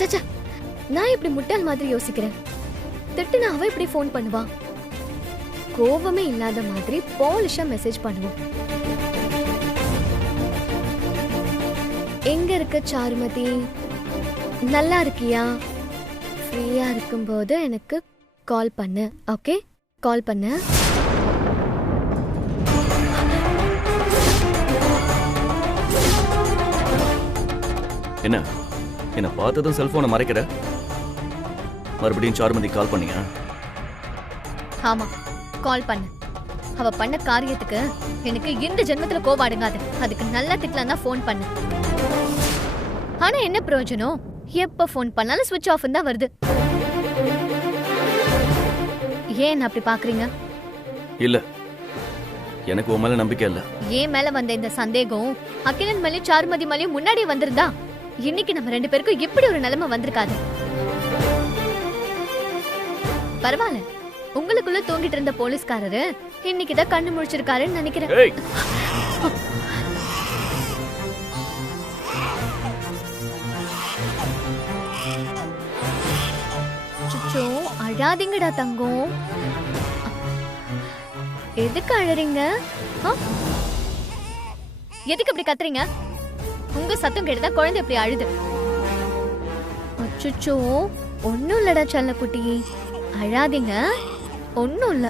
சச்சா, நான் இப்படி முட்டாள் மாதிரி யோசிக்கிறேன். திட்டுனா அவ இப்படி ஃபோன் பண்ணுவா? கோவமே இல்லாத மாதிரி பாலிஷா மெசேஜ் பண்ணுவோம். எங்க இருக்க சாருமதி? நல்லா இருக்கியா? ஃப்ரீயா இருக்கும்போது எனக்கு கால் பண்ணு. ஓகே, கால் பண்ணு. என்ன பார்த்ததும் செல்போனை மறைக்கிற? மறுபடியும் சாருமதி கால் பண்ணியா? ஆமா, கால் பண்ணு. அவ பண்ண காரியத்துக்கு எனக்கு இந்த ஜென்மத்துல கோவம் அடங்காது. அதுக்கு நல்லா திட்டலாம் தான் ஃபோன் பண்ணு. ஆனா என்ன பிரயோஜனம்? எப்ப ஃபோன் பண்ணாலும் ஸ்விட்ச் ஆஃப் தான் வருது. ஏன் அப்படி பாக்குறீங்க? இல்ல, எனக்கு உன் மேல நம்பிக்கை இல்ல. ஏன் மேல வந்த இந்த சந்தேகம் அகிலன் மேலயும் சாருமதி மேலயும் முன்னாடியே வந்திருந்தா இன்னைக்கு நம்ம 2 பேருக்கும் இப்படி ஒரு நிலைமை வந்திருக்காது. பரவாயில்ல, உங்களுக்குள்ள தூங்கிட்டு இருந்த போலீஸ்காரரு இன்னைக்குதான் கண்ணு முழிச்சிருக்காருன்னு நினைக்கிறேன். சுச்சோ, அழாதீங்கடா தங்கம். எதுக்கு அழறீங்க? எதுக்கு இப்படி கத்துறீங்க? உங்க சத்தம் கேட்டுதான் குழந்தை இப்படி அழுது. அச்சுச்சோ, ஒன்னும் இல்லடா செல்ல குட்டி, அழாதீங்க, ஒன்னும் இல்ல.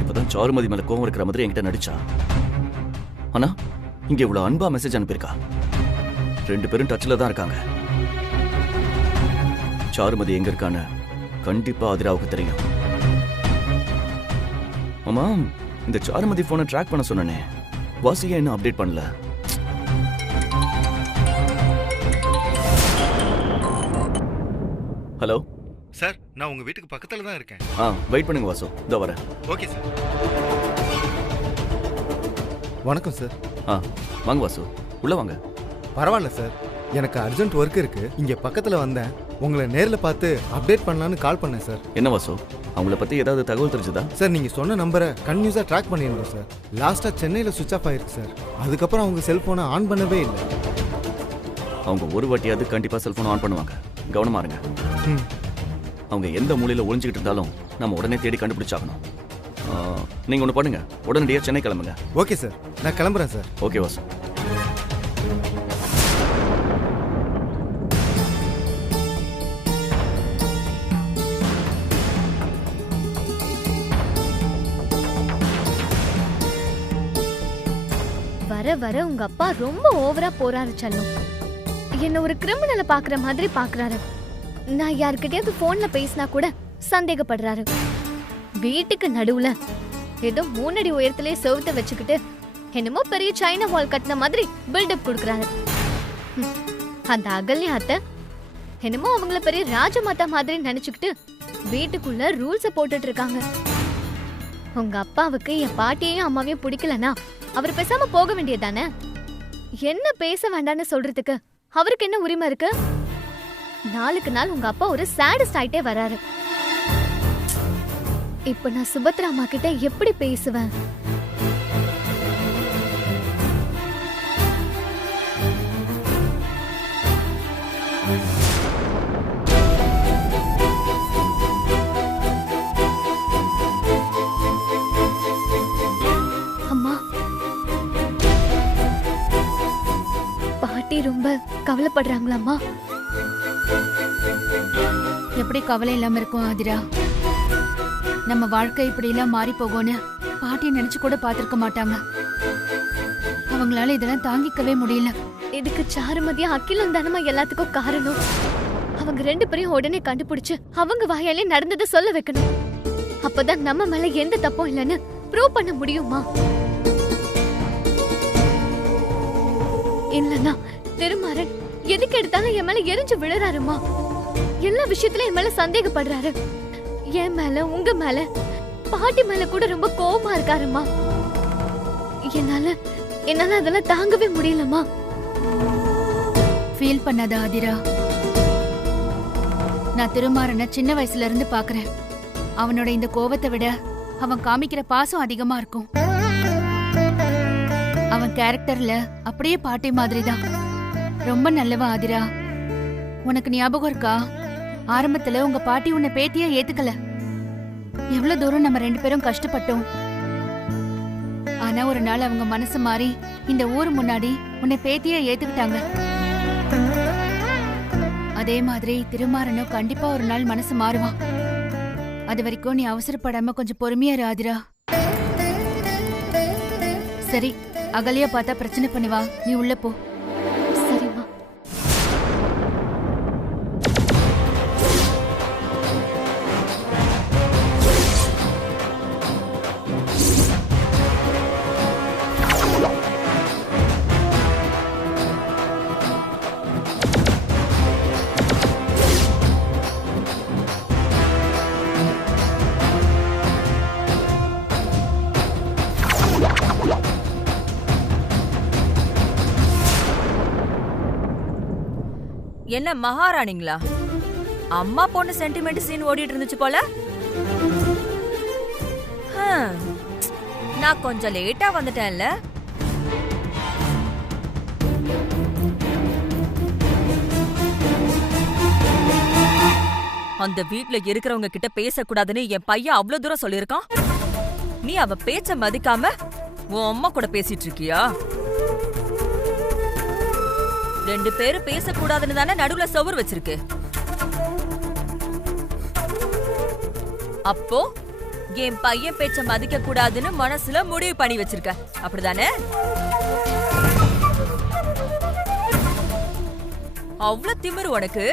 இப்பதான் சாருமதி மேல கோவம் இருக்கிற மாதிரி என்கிட்ட நடிச்சா. ஆனா இங்க இவ்வளவு அன்பா மெசேஜ் அனுப்பியிருக்கா. 2 பேரும் டச்ல தான் இருக்காங்க. சாருமதி எங்க இருக்கான்னு கண்டிப்பா ஆதிராவுக்கு தெரியும். ஆமா, இந்த சாருமதி போனை ட்ராக் பண்ண சொன்னனே, வாசியா என்ன அப்டேட் பண்ணல? ஹலோ சார், நான் உங்க வீட்டுக்கு பக்கத்துல தான் இருக்கேன். வெயிட் பண்ணுங்க வாசு, இதோ வரேன். Okay sir. வணக்கம் சார். வாங்க வாசு, உள்ள வாங்க. பரவாயில்ல சார், எனக்கு அர்ஜென்ட் ஒர்க் இருக்கு. இங்க பக்கத்துல வந்தேன், உங்களை நேர்ல பார்த்து அப்டேட் பண்ணலான்னு கால் பண்ணேன் சார். என்ன வாசு, அவங்கள பத்தி ஏதாவது தகவல் தெரிஞ்சதா? சார், நீங்க சொன்ன நம்பரை கன்யூஸா ட்ராக் பண்ணிருந்தோம் சார். லாஸ்டா சென்னையில சுவிட்ச் ஆஃப் ஆயிருக்கு சார். அதுக்கப்புறம் அவங்க செல்போனை ஆன் பண்ணவே இல்லை. அவங்க ஒரு வாட்டியாவது கண்டிப்பா செல்போன் ஆன் பண்ணுவாங்க, கவனமா இருங்க. அவங்க எந்த மூலையில ஒளிஞ்சுக்கிட்டு இருந்தாலும் நம்ம உடனே தேடி கண்டுபிடிச்சாகணும். நீங்க ஒண்ணு பண்ணுங்க, உடனடியா சென்னை கிளம்புங்க. ஓகே சார், நான் கிளம்புறேன் சார். ஓகே வாசு. வர வர உங்க அப்பா ரொம்ப ஓவரா போறாரு செல்லம். என்ன ஒரு கிரிமினலை பாக்குற மாதிரி பாக்குறாரு. நான் யார்கிட்டயாவது போன்ல பேசினா கூட சந்தேகப்படுறாரு. வீட்டுக்கு நடுவுல ஏதோ 3 அடி உயரத்திலே செவுத்த வச்சுக்கிட்டு என்னமோ பெரிய சைனா வால் கட்டின மாதிரி பில்டப் கொடுக்கறாரு. அந்த அகல்யா அத்தை என்னமோ அவங்கள பெரிய ராஜமாதா மாதிரி நினைச்சுக்கிட்டு வீட்டுக்குள்ள ரூல்ஸ போட்டுட்டு இருக்காங்க. உங்க அப்பாவுக்கு என் பாட்டியையும் அம்மாவையும் பிடிக்கலனா அவர் பேசாம போக வேண்டியதானே? என்ன பேச வேண்டாம்னு சொல்றதுக்கு அவருக்கு என்ன உரிமை இருக்கு? நாளுக்கு நாள் உங்க அப்பா ஒரு சாடிஸ்ட் ஆயிட்டே வராரு. இப்ப நான் சுபத்ரா அம்மா கிட்ட எப்படி பேசுவேன்? அம்மா, பாட்டி ரொம்ப கவலைப்படுறாங்களாம்மா? எப்படி கவலை இல்லாம இருக்கும் ஆதிரா? நம்ம வாழ்க்கை இப்படி எல்லாம் மாறி போகும்னு பாட்டி நினைச்சு கூட பாத்திருக்க மாட்டாங்க. அவங்களால இதெல்லாம் தாங்கிக்கவே முடியல. இதுக்கு சாருமதியா அகிலும் தானமா எல்லாத்துக்கும் காரணம். அவங்க 2 பேரையும் உடனே கண்டுபிடிச்சு அவங்க வாயாலே நடந்ததை சொல்ல வைக்கணும். அப்பதான் நம்ம மேல எந்த தப்பும் இல்லைன்னு ப்ரூவ் பண்ண முடியுமா? இல்லன்னா திருமாறன் எதுக்கு எடுத்தாலும் என் மேல எரிஞ்சு விழுறாருமா. எல்லா விஷயத்திலும் என் மேல சந்தேகப்படுறாரு. என் மேல, உங்க மேல, பாட்டி மேல கூட ரொம்ப கோவமா இருக்காருமா. என்னால அதெல்லாம் தாங்கவே முடியலமா. ஃபீல் பண்ணாத ஆதிரா. நான் திருமாறனை சின்ன வயசுல இருந்து பாக்குறேன். அவனோட இந்த கோவத்தை விட அவன் காமிக்கிற பாசம் அதிகமா இருக்கும். அவன் கேரக்டர்ல அப்படியே பாட்டி மாதிரி தான். ரொம்ப நல்லவன் ஆதிரா. உனக்கு ஞாபகம் இருக்கா, ஆரம்பத்துல உங்க பாட்டி உன்னை பேத்தியா ஏத்துக்கல. எவ்வளவு தூரம் நம்ம 2 பேரும் கஷ்டப்பட்டோம். ஆனா ஒரு நாள் அவங்க மனசு மாறி இந்த ஊர் முன்னாடி உன்னை பேத்தியா ஏத்துக்கிட்டாங்க. அதே மாதிரி திருமாறனும் கண்டிப்பா ஒரு நாள் மனசு மாறுவான். அது வரைக்கும் நீ அவசரப்படாம கொஞ்சம் பொறுமையா இரு ஆதிரா. சரி, அகலியா பார்த்தா பிரச்சனை பண்ணுவா, நீ உள்ள போ. சரிம்மா. என்ன மகாராணிங்களா? அம்மா பொண்ணு சென்டிமெண்ட் சீன் ஓடிட்டு இருந்துச்சு போல. நான் கொஞ்சம் லேட்டா வந்துட்டேன்ல. அந்த வீட்ல இருக்கிறவங்க கிட்ட பேசக்கூடாதுன்னு என் பையன் அவ்வளவு தூரம் சொல்லிருக்கான். நீ அவ பேச்ச மதிக்காம உன் அம்மா கூட பேசிட்டு இருக்கியா? 2 பேரும் பேசக்கூடாதுன்னு தானே நடுவுல சவுர் வச்சிருக்கு. அப்போ என் பையன் பேச்ச மதிக்க கூடாதுன்னு மனசுல முடிவு பண்ணி வச்சிருக்க, அப்படிதானே? அவ்வளவு திமிரு உனக்கு.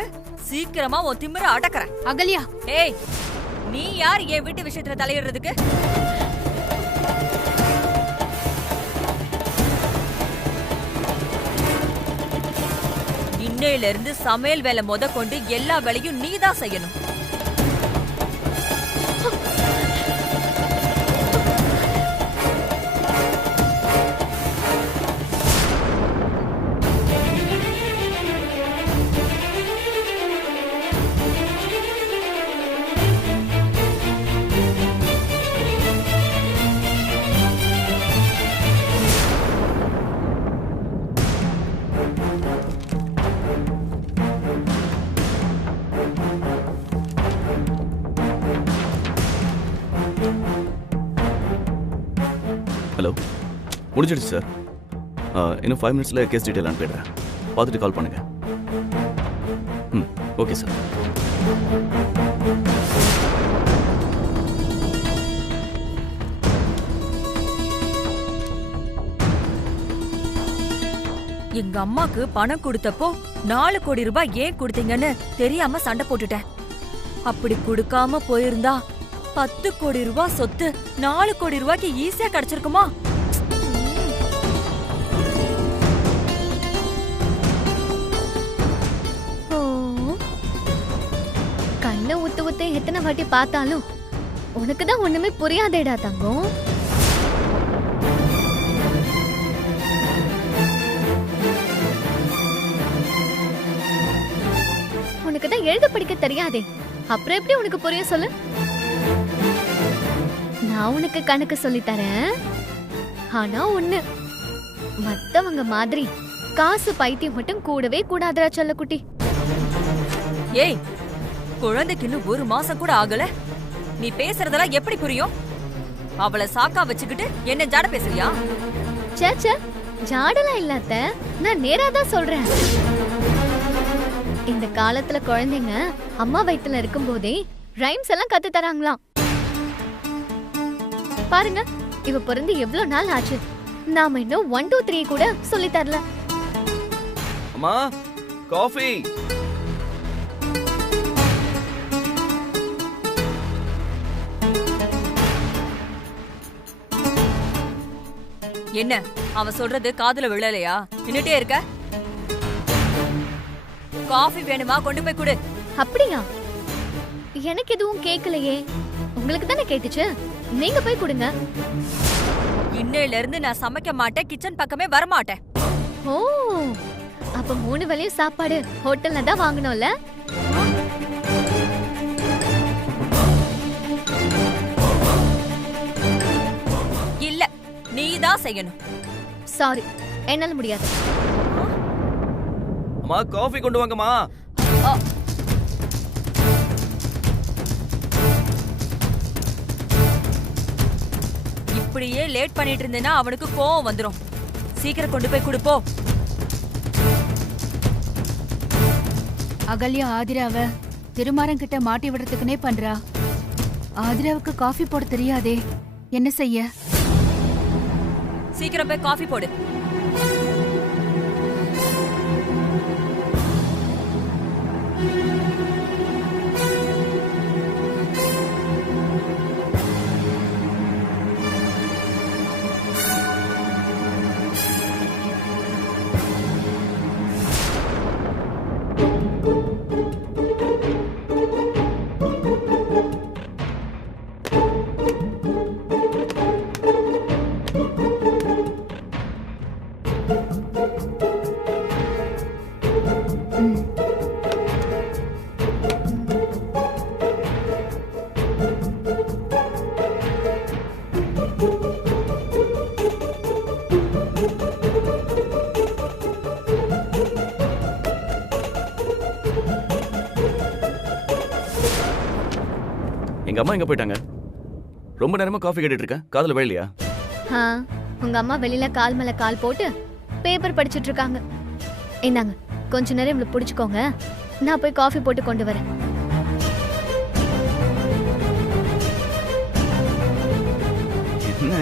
சீக்கிரமா உன் திமிர அடக்குற. அகலியா, ஏய், நீ யார் என் வீட்டு விஷயத்துல தலையிடுறதுக்கு? இன்னையில இருந்து சமையல் வேலை கொண்டு எல்லா வேலையும் நீதான் செய்யணும். ஹலோ, முடிஞ்சிடுச்சு சார். இன்னும் 5 மினிட்ஸில் கேஸ் டீட்டெயில் அனுப்பிடுறேன். பார்த்துட்டு கால் பண்ணுங்க. Okay sir. எங்க அம்மாக்கு பணம் கொடுத்தப்போ 4 கோடி ரூபாய் ஏன் கொடுத்தீங்கன்னு தெரியாம சண்டை போட்டுட்டேன். அப்படி கொடுக்காம போயிருந்தா 10 கோடி ரூபாய் சொத்து 4 கோடி ரூபாய்க்கு ஈஸியா கிடைச்சிருக்குமா? கண்ணை ஊத்து ஊத்து எத்தனை வாட்டி பார்த்தாலும் உனக்கு தான் ஒண்ணுமே புரியாதேடா தங்கம். உனக்கு தான் எழுத படிக்க தெரியாதே, அப்புறம் எப்படி உனக்கு புரிய சொல்லு? நான் உனக்கு கணக்கு சொல்லி தரேன். ஆனா ஒண்ணு, மத்தவங்க மாதிரி காசு பைத்தியம் மட்டும் கூடவே கூடாதுடா செல்லக்குட்டி. ஏய், குழந்தைக்கு இன்னும் 1 மாசம் கூட ஆகல. நீ பேசுறதெல்லாம் எப்படி புரியும்? அவளை சாக்கா வச்சுக்கிட்டு என்ன ஜாட பேசுறியா? சேச்சே, ஜாடலாம் இல்லாத, நான் நேராதான் சொல்றேன். இந்த காலத்துல குழந்தைங்க அம்மா வயித்துல இருக்கும் போதே ரைம்ஸ் எல்லாம் கத்து தராங்களாம். பாருங்க, இவ பிறந்து எவ்வளவு நாள் ஆச்சு, நாம இன்னும் 1 2 3 கூட சொல்லி தரல. அம்மா, காஃபி. என்ன அவன் சொல்றது காதுல விழலையா? நின்னுட்டே இருக்க. காஃபி வேணுமா? கொண்டு போய் கொடு. அப்படியா? எனக்கு எதுவும் கேட்கலையே. உங்களுக்கு தானே கேட்டுச்சு, நீங்க போய் கொடுங்க. இன்னையில இருந்து நான் சமைக்க மாட்டேன், கிச்சன் பக்கமே வர மாட்டேன். ஓ, அப்ப 3 வேளையும் சாப்பாடு ஹோட்டல்ல தான் வாங்கணும்ல? தான் செய்யணும். சாரி, என்னால முடியாது. அம்மா காஃபி கொண்டு வாங்கம்மா. இப்படியே லேட் பண்ணிட்டு இருந்தேன்னா அவனுக்கு கோவம் வந்துரும். சீக்கிரம் கொண்டு போய் கொடுப்போ. அகல்யா ஆதிராவ திருமாறன் கிட்ட மாட்டி விடுறதுக்குனே பண்றா. ஆதிராவுக்கு காஃபி போட தெரியாதே, என்ன செய்ய? சீக்கிரம் போய் காஃபி போடு. எங்க அம்மா எங்க போயிட்டாங்க? ரொம்ப நேரமா காஃபி கேட்டுட்டு இருக்கேன், காதுல வேலையா? உங்க அம்மா வெளியில கால் மேல கால் போட்டு பேப்பர் படிச்சிட்டு இருக்காங்க. இந்தாங்க, கொஞ்ச நேரம் இவ்வளவு பிடிச்சுக்கோங்க, நான் போய் காஃபி போட்டு கொண்டு வரேன். என்ன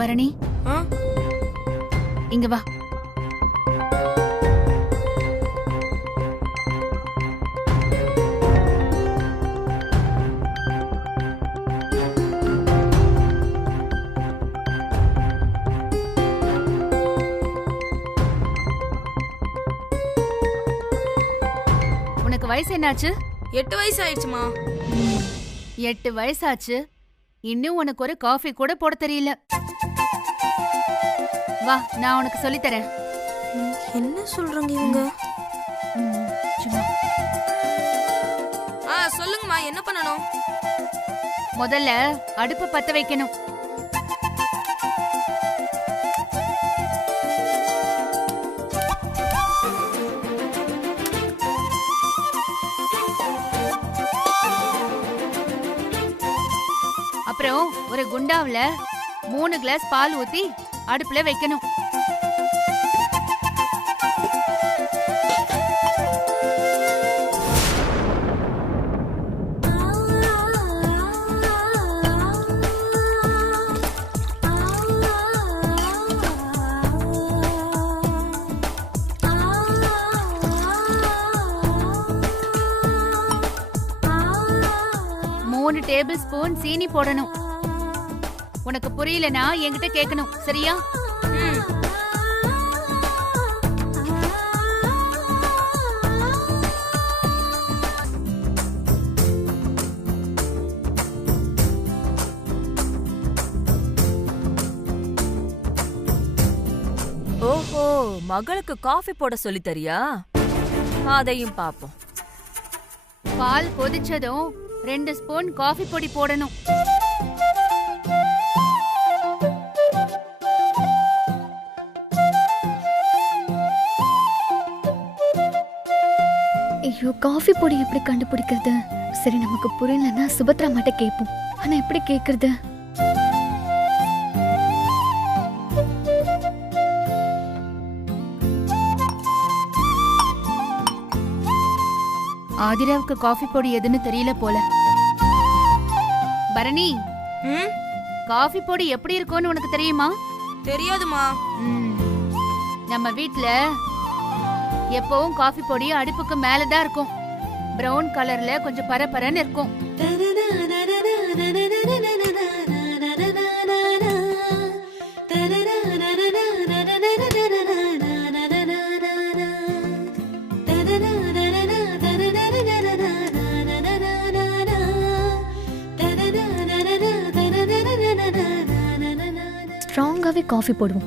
பரணி, இங்க வா. உனக்கு வயசு என்னாச்சு? 8 வயசு ஆயிடுச்சுமா. 8 வயசாச்சு, இன்னும் உனக்கு ஒரு காஃபி கூட போட தெரியல. வா, நான் உனக்கு சொல்லித் தரேன். என்ன சொல்றாங்க இவங்க? சும்மா சொல்லுங்கம்மா, என்ன பண்ணணும்? முதல்ல அடுப்ப பத்த வைக்கணும். அப்புறம் ஒரு குண்டாவுல 3 கிளாஸ் பால் ஊத்தி அடுப்புல வைக்கணும். மூணு டேபிள் ஸ்பூன் சீனி போடணும். உனக்கு புரியலனா என்கிட்ட கேட்கணும், சரியா? ஓஹோ, மகளுக்கு காஃபி போட சொல்லி தரியா? அதையும் பாப்போம். பால் கொதிச்சதும் 2 ஸ்பூன் காஃபி பொடி போடணும். ஐயோ, காஃபி பொடி எப்படி கண்டுபிடிக்கிறது? சரி, நமக்கு புரியலன்னா சுபத்ரா மாட்ட கேட்போம். ஆனா எப்படி கேக்குறது? ஆதிராவுக்கு காஃபி பொடி எதுன்னு தெரியல போல. பரணி, காஃபி பொடி எப்படி இருக்கும்னு உனக்கு தெரியுமா? தெரியாதுமா. நம்ம வீட்ல எப்பவும் காஃபி பொடி அடுப்புக்கு மேலதான் இருக்கும். பிரவுன் கலர்ல கொஞ்சம் பரபரன்னு இருக்கும். ஸ்ட்ராங்காவே காஃபி போடுவோம்.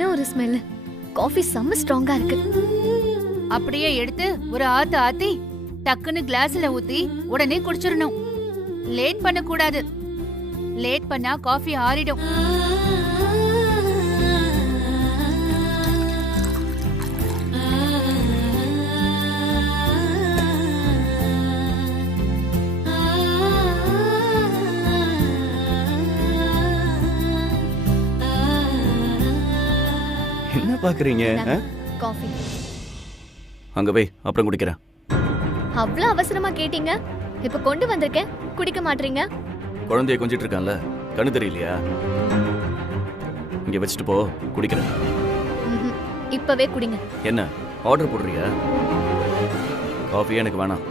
என்ன ஒரு ஸ்மெல். காஃபி செம்ம ஸ்ட்ராங்கா இருக்கு. அப்படியே எடுத்து ஒரு ஆத்து ஆத்தி டக்குன்னு கிளாஸ்ல ஊத்தி உடனே குடிச்சிடணும். லேட் பண்ண கூடாது. லேட் பண்ணா காஃபி ஆறிடும். என்ன பாக்குறீங்க? காஃபி. அங்க போய் அப்புறம் குடிக்கிறேன். அவ்வளவு அவசரமா கேட்டீங்க, இப்ப கொண்டு வந்திருக்கேன், குடிக்க மாட்டீங்க? குழந்தைய கொஞ்சிட்டு இருக்கான்ல, கண்ணு தெரியலையா? இங்க வச்சுட்டு போ, குடிக்கிறேன். இப்பவே குடிங்க. என்ன ஆர்டர் போடுறியா? காஃபி எனக்கு வேணாம்.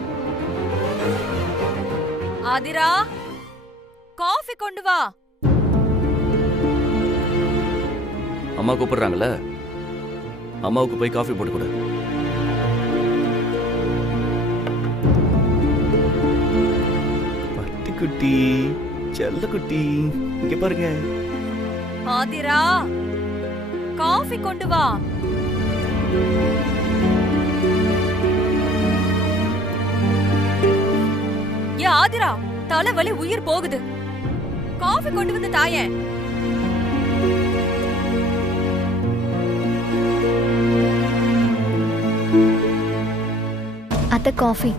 ஆதிரா, காஃபி கொண்டு வா. அம்மா கூப்பிடுறாங்கல்ல, அம்மாவுக்கு போய் காஃபி போட்டு கொடு. பட்டுக்குட்டி, செல்லக்குட்டி, இங்க பாருங்க. ஆதிரா, காஃபி கொண்டு வா. ஏ ஆதிரா, தலைவலி உயிர் போகுது. காஃபி கொண்டு வந்து தாயே. அத்தை காஃபி.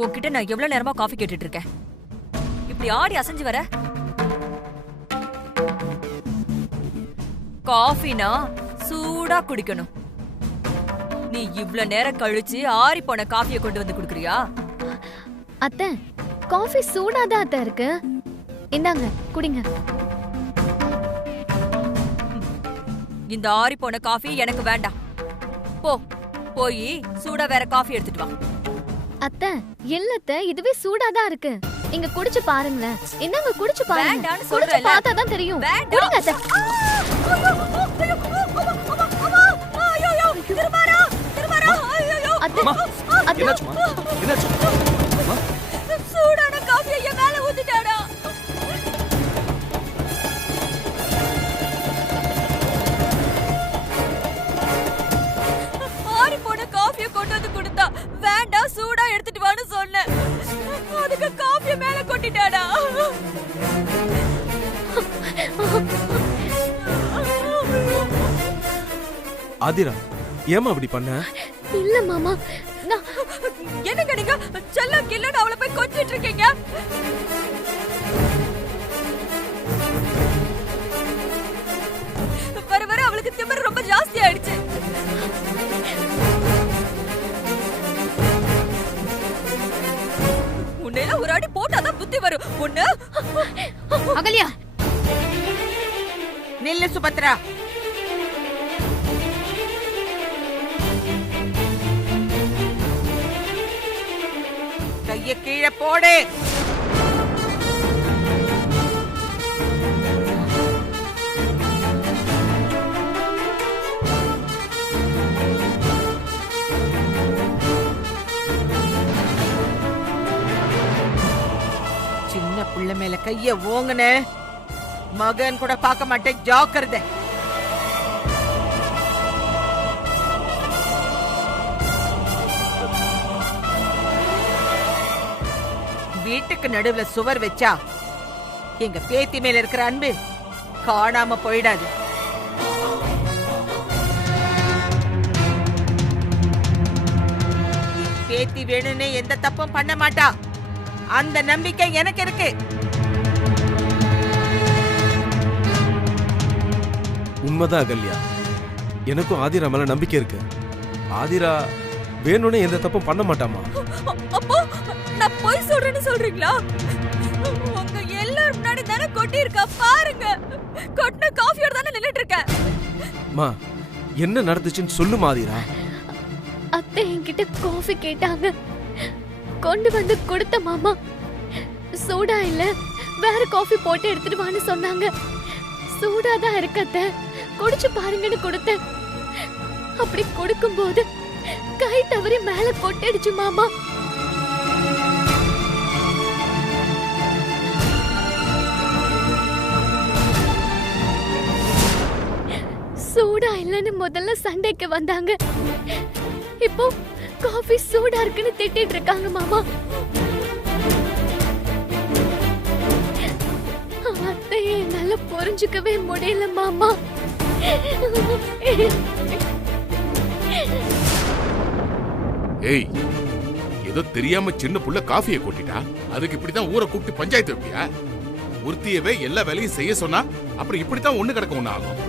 உன்கிட்ட நான் எவ்வளவு நேரமா காஃபி கேட்டுட்டு இருக்கேன். இப்படி ஆடி அசைஞ்சு வர. காஃபினா சூடா குடிக்கணும். நீ இவ்வளவு நேரம் கழிச்சு ஆறி போன காஃபியை கொண்டு வந்து குடுக்குறியா? அத்தை, காஃபி சூடாதான் அத்தை இருக்கு. இந்தாங்க குடிங்க. இந்த ஆறி போன காஃபி எனக்கு வேண்டாம். போ, போய் சூடா வேற காஃபி எடுத்துட்டு வா. அத்தை, இல்லத்த, இதுவே சூடாதான் இருக்கு. இங்க குடிச்சு பாருங்களேன். இந்தாங்க குடிச்சு பாருங்க. வேண்டான்னு குடிச்சு சொல்றேன்ல. பார்த்தாதான் தெரியும். வேண்டாம். குடிங்க அத்தை. அத்தை, அம்மா, அத்தை. என்னாச்சுமா? என்னாச்சு? அம்மா, சூடான காஃபியை என் மேல ஊத்திட்டாடா. ஆறி போன காஃபியை கொண்டு வந்து கொடுத்தா வேண்டாம், சூடா எடுத்துட்டு வான்னு சொன்னேன். அதுக்கு காஃபியை மேல கொட்டிட்டாடா. ஆதிரா, ஏமா அப்படி பண்ண? இல்ல மாமா, நான் என்னங்க நீங்க செல்லம் கில்லன்னு அவளை போய் கொஞ்சிட்டு இருக்கீங்க? வர வர அவளுக்கு திமிரு ரொம்ப ஜாஸ்தி ஆயிடுச்சு. உன்னையெல்லாம் ஒரு அடி போட்டாதான் புத்தி வரும். ஒண்ணு அகல்யா, நில்லு சுபத்ரா. கைய கீழே போடு. சின்ன புள்ள மேல கைய ஓங்குன மகன் கூட பார்க்க மாட்டேன், ஜாக்கிரதை. வீட்டுக்கு நடுவுல சுவர் வச்சா எங்க பேத்தி மேல இருக்கிற அன்பு காணாம போயிடாது. பேத்தி வேணும்னு எந்த தப்பும் பண்ண மாட்டா. அந்த நம்பிக்கை எனக்கு இருக்கு. உண்மைதான் அகல்யா, எனக்கும் ஆதிரா மேல நம்பிக்கை இருக்கு. ஆதிரா வேணும்னு எந்த தப்பும் பண்ண மாட்டாமா. அப்போ நான் போய் சொல்றேன்னு சொல்றீங்களா? உங்க எல்லாரும் முன்னாடி தானே கொட்டி இருக்கா பாருங்க. கொட்டின காஃபியோட தானே நின்னுட்டு இருக்கேன். மா, என்ன நடந்துச்சுன்னு சொல்லுமா ஆதிரா. அத்தை என்கிட்ட காஃபி கேட்டாங்க, கொண்டு வந்து கொடுத்த மாமா. சூடா இல்ல, வேற காஃபி போட்டு எடுத்துட்டு வான்னு சொன்னாங்க. சூடாதான் இருக்கு அத்தை, குடிச்சு பாருங்கன்னு கொடுத்தேன். அப்படி கொடுக்கும்போது கை தவறி மேல கொட்டிடுச்சு மாமா. இல்லைன்னு முதல்ல சண்டைக்கு வந்தாங்க. இப்போ காஃபி சூடா இருக்குன்னு திட்டிட்டு இருக்காங்க மாமா. அத்தையை என்னால புரிஞ்சுக்கவே முடியல மாமா. ஏய், ஏதோ தெரியாம சின்ன புள்ள காஃபியை கொட்டிட்டா, அதுக்கு இப்படிதான் ஊரை கூப்பிட்டு பஞ்சாயத்து வைப்பியா? ஒருத்தியவே எல்லா வேலையும் செய்ய சொன்னா அப்புறம் இப்படித்தான் ஒண்ணு கிடக்க ஒண்ணு ஆகும்.